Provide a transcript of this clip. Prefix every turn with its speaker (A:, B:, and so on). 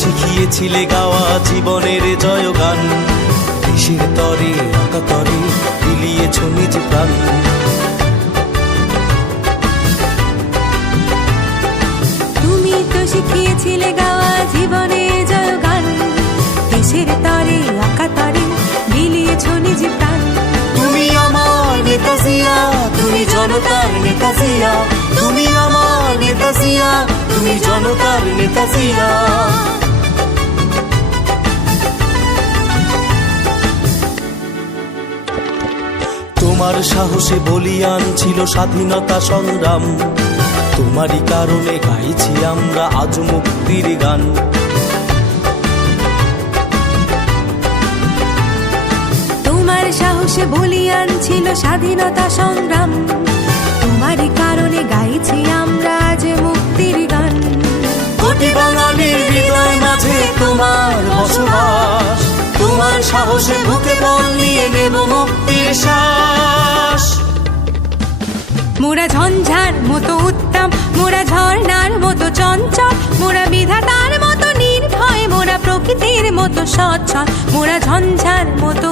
A: শিখিয়েছিলে গাওয়া জীবনের জয় গান দেশের তরে তরে বিলিয়েছ নিজ প্রাণ
B: তুমি তো শিখিয়েছিলে গাওয়া জীবনে জয় গান দেশের তরে তরে বিলিয়েছ নিজ প্রাণ
A: তুমি আমার নেতা জিয়া তুমি জনতার নেতা জিয়া তুমি আমার নেতা জিয়া তুমি জনতার নেতা জিয়া তোমার সাহসে বলিয়ান ছিল স্বাধীনতা সংগ্রাম তোমারই কারণে গাইছি আমরা আজ মুক্তির গান
B: তোমার সাহসে বলিয়ান ছিল স্বাধীনতা সংগ্রাম
A: সাহসে বুকে বল নিয়ে নেব মুক্তির শ্বাস
B: মোরা ঝঞ্ঝার মতো উত্তম মোরা ঝর্ণার মতো চঞ্চল মোরা বিধাতার মতো নির্ভয় মোরা প্রকৃতির মতো সচ্ছল মোরা ঝঞ্ঝার মতো